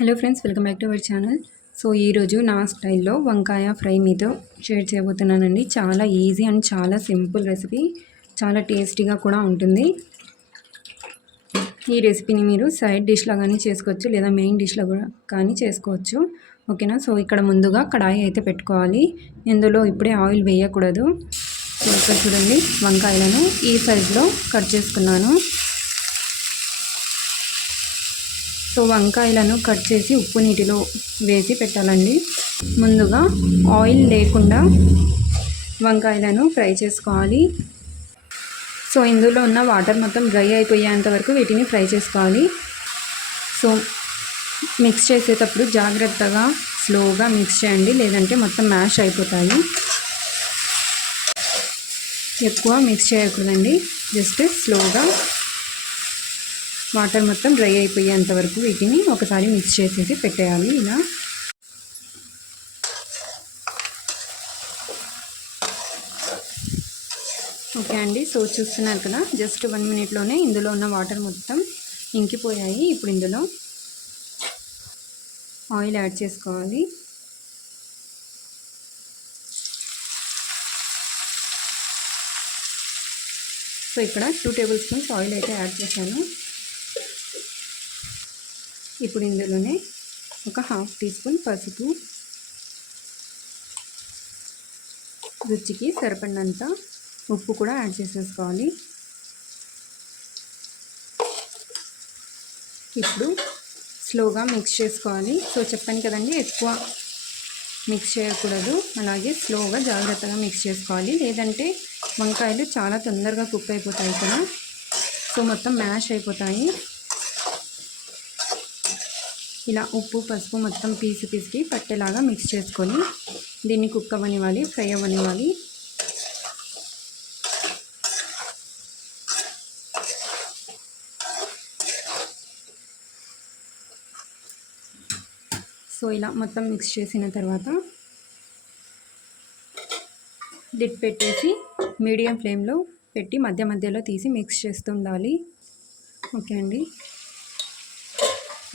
Hello friends, welcome back to our channel. So ఈరోజు నా స్టైల్లో వంకాయ ఫ్రై మీతో షేర్ చేయబోతున్నానండి. చాలా ఈజీ అండ్ చాలా సింపుల్ రెసిపీ, చాలా టేస్టీగా కూడా ఉంటుంది. ఈ రెసిపీని మీరు సైడ్ డిష్లా కానీ చేసుకోవచ్చు, లేదా మెయిన్ డిష్లో కూడా కానీ చేసుకోవచ్చు. ఓకేనా. సో ఇక్కడ ముందుగా కడాయి అయితే పెట్టుకోవాలి. ఇందులో ఇప్పుడే ఆయిల్ వేయకూడదు. సో ఇక్కడ చూడండి, వంకాయలను ఈ సైజులో కట్ చేసుకున్నాను. సో వంకాయలను కట్ చేసి ఉప్పు నీటిలో వేసి పెట్టాలండి. ముందుగా ఆయిల్ లేకుండా వంకాయలను ఫ్రై చేసుకోవాలి. సో ఇందులో ఉన్న వాటర్ మొత్తం డ్రై అయిపోయేంత వరకు వీటిని ఫ్రై చేసుకోవాలి. సో మిక్స్ చేసేటప్పుడు జాగ్రత్తగా స్లోగా మిక్స్ చేయండి, లేదంటే మొత్తం మ్యాష్ అయిపోతాయి. ఎక్కువ మిక్స్ చేయకూడదండి, జస్ట్ స్లోగా వాటర్ మొత్తం డ్రై అయిపోయేంత వరకు వీటిని ఒకసారి మిక్స్ చేసేసి పెట్టేయాలి. ఇలా ఓకే అండి. సో చూస్తున్నారు కదా, జస్ట్ 1 మినిట్లోనే ఇందులో ఉన్న వాటర్ మొత్తం ఇంకిపోయాయి. ఇప్పుడు ఇందులో ఆయిల్ యాడ్ చేసుకోవాలి. సో ఇక్కడ 2 టేబుల్ స్పూన్స్ ఆయిల్ అయితే యాడ్ చేశాను. ఇప్పుడు ఇందులోనే ఒక 1/2 టీ స్పూన్ పసుపు, రుచికి సరిపడినంత ఉప్పు కూడా యాడ్ చేసేసుకోవాలి. ఇప్పుడు స్లోగా మిక్స్ చేసుకోవాలి. సో చెప్పాను కదండి, ఎక్కువ మిక్స్ చేయకూడదు, అలాగే స్లోగా జాగ్రత్తగా మిక్స్ చేసుకోవాలి, లేదంటే వంకాయలు చాలా తొందరగా కుక్ అయిపోతాయి కదా. సో మొత్తం మ్యాష్ అయిపోతాయి. ఇలా ఉప్పు పసుపు మొత్తం పీసుకి పట్టేలాగా మిక్స్ చేసుకొని దీన్ని కుక్ అవ్వనివ్వాలి, ఫ్రై అవ్వనివ్వాలి. సో ఇలా మొత్తం మిక్స్ చేసిన తర్వాత లిడ్ పెట్టేసి మీడియం ఫ్లేమ్లో పెట్టి మధ్య మధ్యలో తీసి మిక్స్ చేస్తూ ఉండాలి. ఓకే అండి.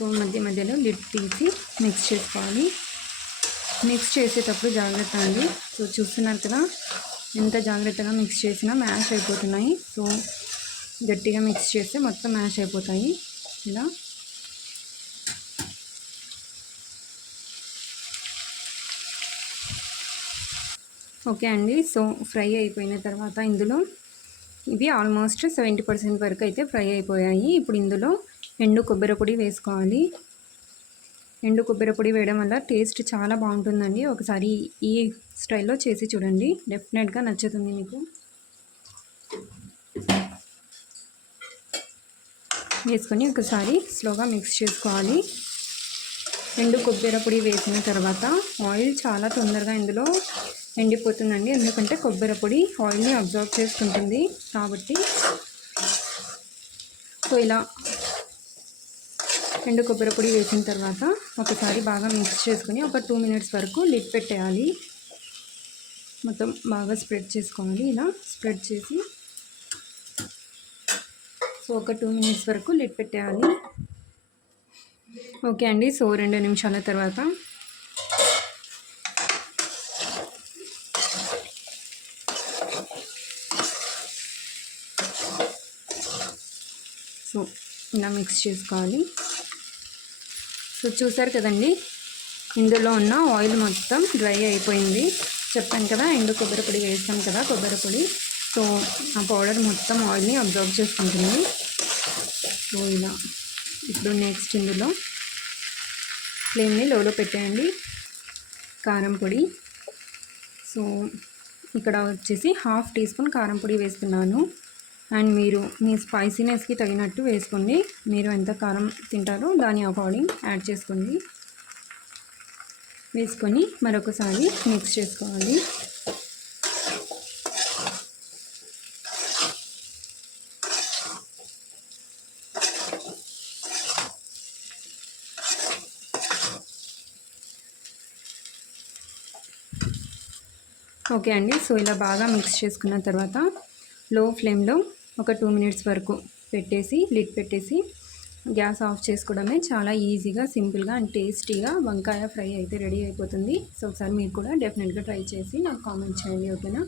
సో మధ్య మధ్యలో లిడ్ తీసి మిక్స్ చేసుకోవాలి. మిక్స్ చేసేటప్పుడు జాగ్రత్త అండి. సో చూస్తున్నారు కదా, ఎంత జాగ్రత్తగా మిక్స్ చేసినా మ్యాష్ అయిపోతున్నాయి. సో గట్టిగా మిక్స్ చేస్తే మొత్తం మ్యాష్ అయిపోతాయి. ఇలా ఓకే అండి. సో ఫ్రై అయిపోయిన తర్వాత ఇందులో ఇవి ఆల్మోస్ట్ 70% వరకు అయితే ఫ్రై అయిపోయాయి. ఇప్పుడు ఇందులో ఎండు కొబ్బరి పొడి వేసుకోవాలి. ఎండు కొబ్బరి పొడి వేయడం వల్ల టేస్ట్ చాలా బాగుంటుందండి. ఒకసారి ఈ స్టైల్లో చేసి చూడండి, డెఫినెట్గా నచ్చుతుంది మీకు. వేసుకొని ఒకసారి స్లోగా మిక్స్ చేసుకోవాలి. ఎండు కొబ్బరి పొడి వేసిన తర్వాత ఆయిల్ చాలా తొందరగా ఇందులో ఎండిపోతుందండి, ఎందుకంటే కొబ్బరి పొడి ఆయిల్ని అబ్జర్వ్ చేసుకుంటుంది కాబట్టి. సో ఇలా ఎండు కొబ్బరి పొడి వేసిన తర్వాత ఒకసారి బాగా మిక్స్ చేసుకొని ఒక 2 మినిట్స్ వరకు లిడ్ పెట్టేయాలి. మొత్తం బాగా స్ప్రెడ్ చేసుకోవాలి. ఇలా స్ప్రెడ్ చేసి సో ఒక 2 మినిట్స్ వరకు లిడ్ పెట్టేయాలి. ఓకే అండి. సో 2 నిమిషాల తర్వాత సో ఇలా మిక్స్ చేసుకోవాలి. సో చూసారు కదండి, ఇందులో ఉన్న ఆయిల్ మొత్తం డ్రై అయిపోయింది. చెప్పాను కదా, ఎండు కొబ్బరి పొడి వేస్తాం కదా, కొబ్బరి పొడి. సో ఆ పౌడర్ మొత్తం ఆయిల్ని అబ్జర్వ్ చేసుకుంటుంది. సో ఇలా ఇప్పుడు నెక్స్ట్ ఇందులో ఫ్లేమ్ని లోలో పెట్టేయండి. కారం పొడి, సో ఇక్కడ వచ్చేసి 1/2 టీ స్పూన్ కారం పొడి వేస్తున్నాను. అండ్ మీరు మీ స్పైసీనెస్కి తగినట్టు వేసుకోండి. మీరు ఎంత కారం తింటారో దాని అకార్డింగ్ యాడ్ చేసుకోండి. వేసుకొని మరొకసారి మిక్స్ చేసుకోవాలి. ఓకే అండి. సో ఇలా బాగా మిక్స్ చేసుకున్న తర్వాత లో ఫ్లేమ్లో ఒక 2 మినిట్స్ వరకు పెట్టేసి లిడ్ పెట్టేసి గ్యాస్ ఆఫ్ చేసుకోవడమే. చాలా ఈజీగా, సింపుల్గా అండ్ టేస్టీగా వంకాయ ఫ్రై అయితే రెడీ అయిపోతుంది. సో ఒకసారి మీరు కూడా డెఫినెట్గా ట్రై చేసి నాకు కామెంట్ చేయండి, ఓకేనా.